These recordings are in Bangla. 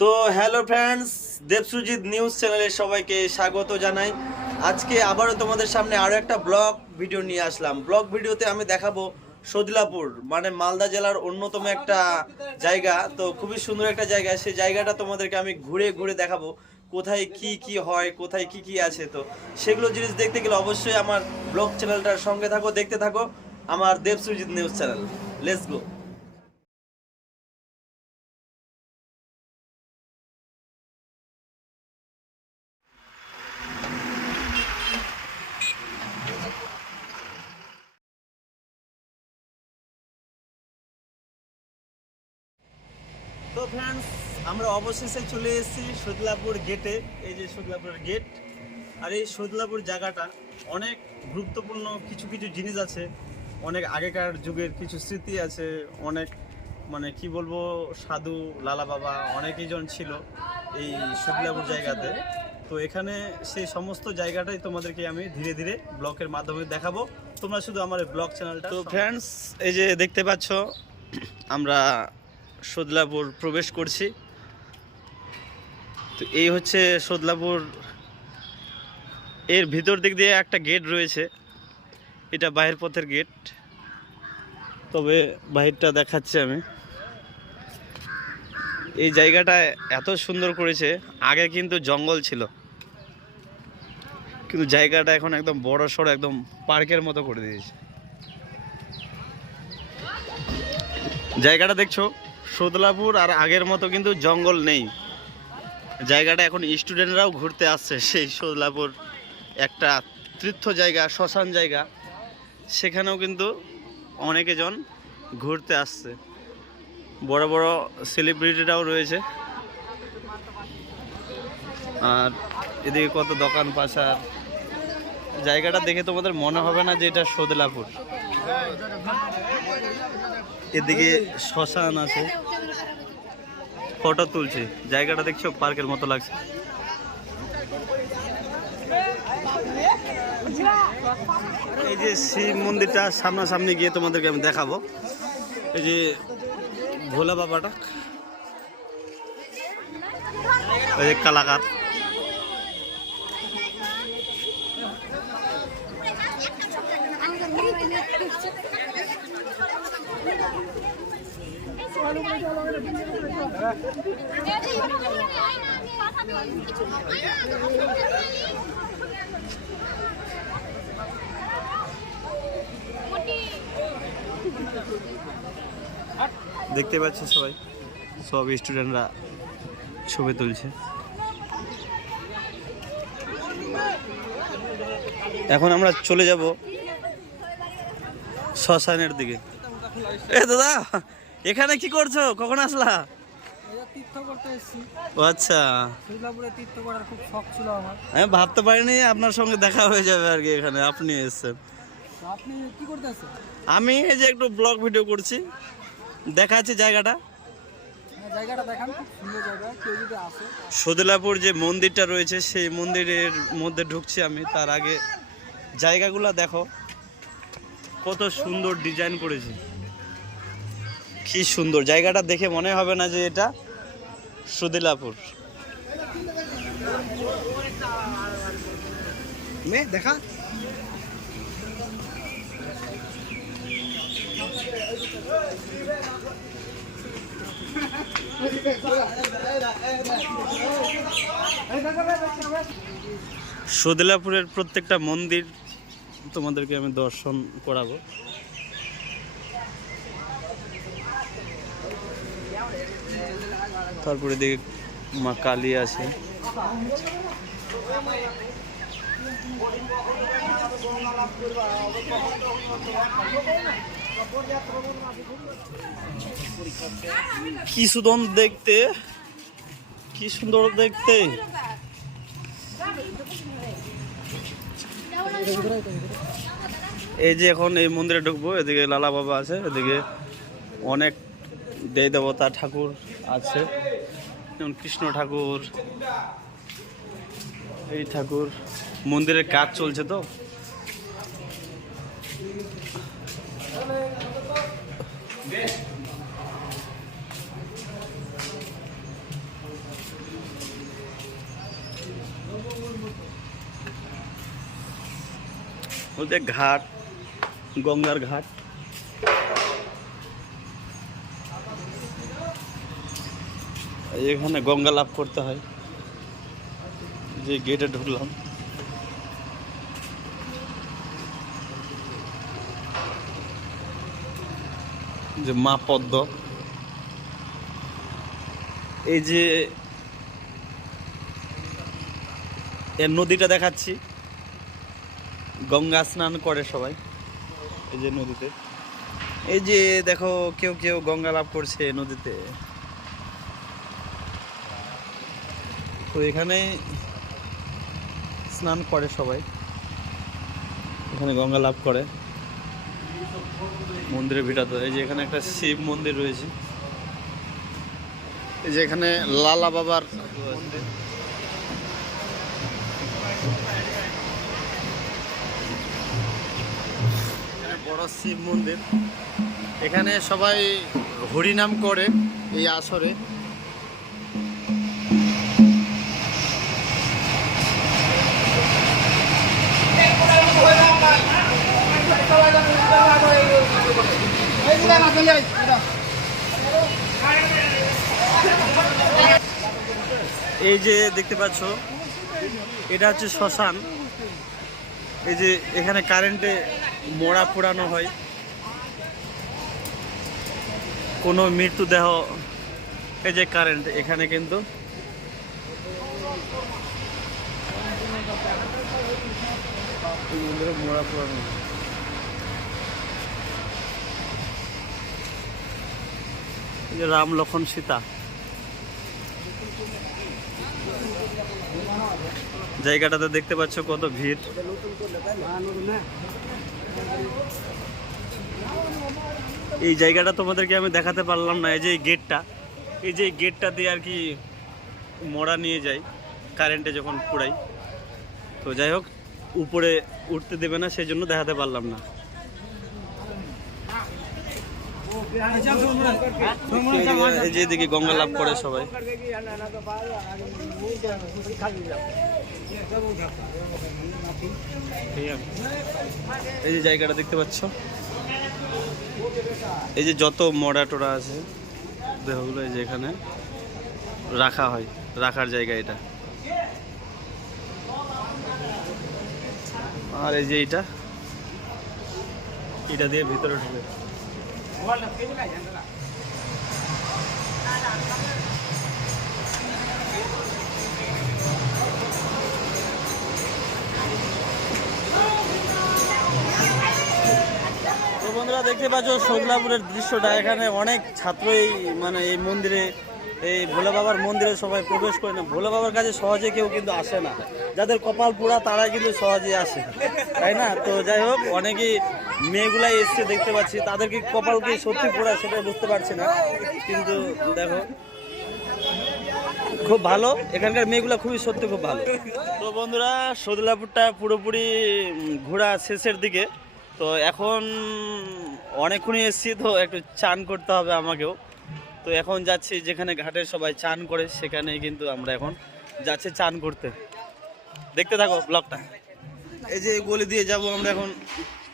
তো হ্যালো ফ্রেন্ডস, দেবসুজিত নিউজ চ্যানেলে সবাইকে স্বাগত জানাই। আজকে আবারও তোমাদের সামনে আরও একটা ব্লগ ভিডিও নিয়ে আসলাম। ব্লগ ভিডিওতে আমি দেখাবো সদিলাপুর, মানে মালদা জেলার অন্যতম একটা জায়গা। তো খুবই সুন্দর একটা জায়গা, সেই জায়গাটা তোমাদেরকে আমি ঘুরে ঘুরে দেখাবো কোথায় কি কি হয়, কোথায় কি কি আছে। তো সেগুলো জিনিস দেখতে গেলে অবশ্যই আমার ব্লগ চ্যানেলটার সঙ্গে থাকো, দেখতে থাকো আমার দেবসুজিত নিউজ চ্যানেল। Let's go. তো ফ্রেন্ডস, আমরা অবশেষে চলে এসেছি সদিলাপুর গেটে। এই যে সদিলাপুরের গেট। আর এই সদিলাপুর জায়গাটা অনেক গুরুত্বপূর্ণ, কিছু কিছু জিনিস আছে, অনেক আগেকার যুগের কিছু স্মৃতি আছে, অনেক মানে কি বলবো, সাধু লালা বাবা অনেকই জন ছিল এই সদিলাপুর জায়গাতে। তো এখানে সেই সমস্ত জায়গাটাই তোমাদেরকে আমি ধীরে ধীরে ব্লগের মাধ্যমে দেখাবো। তোমরা শুধু আমার ব্লগ চ্যানেলটা। তো ফ্রেন্ডস, এই যে দেখতে পাচ্ছ আমরা সদিলাপুর প্রবেশ করছি। তো এই হচ্ছে সদিলাপুর। এর ভিতর দিক দিয়ে একটা গেট রয়েছে, এটা বাহির পথের গেট, তবে বাহিরটা দেখাচ্ছি আমি। এই জায়গাটা এত সুন্দর করেছে, আগে কিন্তু জঙ্গল ছিল, কিন্তু জায়গাটা এখন একদম বড় সড়ো, একদম পার্কের মতো করে দিয়েছে। জায়গাটা দেখছো সদিলাপুর, আর আগের মতো কিন্তু জঙ্গল নেই। জায়গাটা এখন স্টুডেন্টরাও ঘুরতে আসছে। সেই সদিলাপুর একটা তীর্থ জায়গা, শ্মশান জায়গা, সেখানেও কিন্তু অনেকে জন ঘুরতে আসছে। বড় বড় সেলিব্রিটিরাও রয়েছে। আর এদিকে কত দোকান পাশার। জায়গাটা দেখে তোমাদের মনে হবে না যে এটা সদিলাপুর। এদিকে শ্মশান আছে, ফটো তুলছে। জায়গাটা দেখছো পার্কের মতো লাগছে। এই যে শিব মন্দিরটা সামনাসামনি গিয়ে তোমাদেরকে আমি দেখাবো। এই যে ভোলা বাবাটা, এই যে কালাকার। দেখতে পাচ্ছি সবাই, সব স্টুডেন্টরা ছবি তুলছে। এখন আমরা চলে যাব শ্মশানের দিকে। এ দাদা, এখানে কি করছো? কখন আসলা? তীর্থ করতে এসেছি। ও আচ্ছা, সদিলাপুরে তীর্থ করার খুব শখ ছিল আমার। আমি ভাবতে পারিনি আপনার সঙ্গে দেখা হয়ে যাবে আর কি। এখানে আপনি এসেছেন। আপনি কি করতে আসছেন? আমি এই যে একটু ব্লগ ভিডিও করছি, দেখাচ্ছি জায়গাটা। জায়গাটা দেখান, খুব সুন্দর জায়গা, কেউ যদি আসে। সদিলাপুর যে মন্দিরটা রয়েছে, সেই মন্দিরের মধ্যে ঢুকছি আমি। তার আগে জায়গাগুলো দেখো, কত সুন্দর ডিজাইন করেছে, কি সুন্দর। জায়গাটা দেখে মনে হবে না যে এটা সদিলাপুর। দেখা সদিলাপুরের প্রত্যেকটা মন্দির তোমাদেরকে আমি দর্শন করাবো। তারপরে দিকে মা কালী আছে। কি সুন্দর দেখতে, কি সুন্দর দেখতে। এই যে এখন এই মন্দিরে ঢুকবো। এদিকে লালা বাবা আছে, এদিকে অনেক দেবী দেবতা ঠাকুর আছে, যেমন কৃষ্ণ ঠাকুর, এই ঠাকুর। মন্দিরের কাজ চলছে তো। ওদের ঘাট, গঙ্গার ঘাট। এখানে গঙ্গা লাভ করতে হয়। যে গেটে ঢুকলাম, যে মা পদ্ম, এই যে এর নদীটা দেখাচ্ছি, গঙ্গা স্নান করে সবাই এই যে নদীতে। এই যে দেখো কেউ কেউ গঙ্গা লাভ করছে নদীতে। তো এখানে স্নান করে সবাই, এখানে গঙ্গা লাভ করে মন্দিরের ভিতরে। এই যে এখানে একটা শিব মন্দির রয়েছে, এই যে এখানে লালা বাবার মন্দির। বড় শিব মন্দির, এখানে সবাই হরিনাম করে এই আসরে। এই যে দেখতে পাচ্ছ, এটা হচ্ছে শ্মশান। এই যে এখানে কারেন্টে মোড়া পোড়ানো হয়, কোনো মৃত্যুদেহ। এই যে কারেন্ট, এখানে কিন্তু মোড়া পোড়ানো। এই যে রাম লক্ষণ সীতা, জায়গাটাতে দেখতে পাচ্ছ কত ভিড়। এই জায়গাটা তোমাদেরকে আমি দেখাতে পারলাম না। এই যে গেটটা, এই যে গেটটা দিয়ে আর কি মোড়া নিয়ে যায় কারেন্টে যখন পুড়াই। তো যাই হোক, উপরে উঠতে দেবে না, সেই জন্য দেখাতে পারলাম না। এই যে দিকে গঙ্গা লাভ করে সবাই। এই যে জায়গাটা দেখতে পাচ্ছ, এই যে যত মোড়া টোড়া আছে দেহগুলো, এই যে এখানে রাখা হয়, রাখার জায়গা এটা। আর এই যে এটা দিয়ে ভিতরে ঢুকে। বন্ধুরা দেখতে পাচ্ছ সজলাপুরের দৃশ্যটা। এখানে অনেক ছাত্রই মানে এই মন্দিরে, এই ভোলে বাবার মন্দিরে সবাই প্রবেশ করে না। ভোলে বাবার কাছে সহজে কেউ কিন্তু আসে না, যাদের কপাল পোড়া তারাই কিন্তু সহজে আসে, তাই না? তো যাই হোক, অনেকেই মেয়েগুলাই এসছে দেখতে পাচ্ছি, তাদেরকে কপাল কি সত্যি পোড়া সেটা বুঝতে পারছি না, কিন্তু দেখো খুব ভালো, এখানকার মেয়েগুলো খুবই সত্যি খুব ভালো। তো বন্ধুরা, সজলাপুরটা পুরোপুরি ঘোরা শেষের দিকে। তো এখন অনেকক্ষণই এসছি, তো একটু চান করতে হবে আমাকেও। তো এখন যাচ্ছি যেখানে ঘাটে সবাই চান করে, সেখানেই কিন্তু আমরা এখন যাচ্ছি চান করতে। দেখতে থাকো ব্লগটা। এই যে গলি দিয়ে যাব আমরা এখন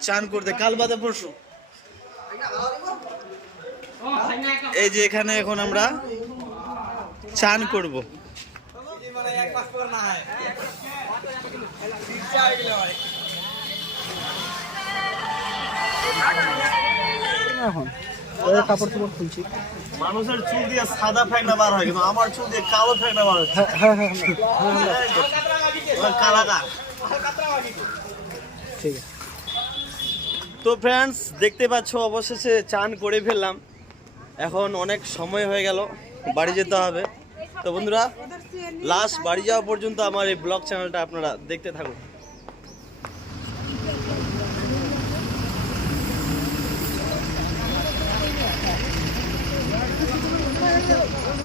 চান করতে, কাল বাদে পরশু। এই যে এখানে এখন আমরা চান করব। এখন কাপড় চোপড় খুলছি। মানুষের চুল দিয়ে সাদা ফেকনা বার হয়, কিন্তু আমার চুল দিয়ে কালো ফেকনা বার হচ্ছে। ঠিক আছে। তো ফ্রেন্ডস, দেখতে পাচ্ছ অবশেষে চান করে ফেললাম। এখন অনেক সময় হয়ে গেল, বাড়ি যেতে হবে। তো বন্ধুরা, লাস্ট বাড়ি যাওয়া পর্যন্ত আমার এই ব্লগ চ্যানেলটা আপনারা দেখতে থাকুন।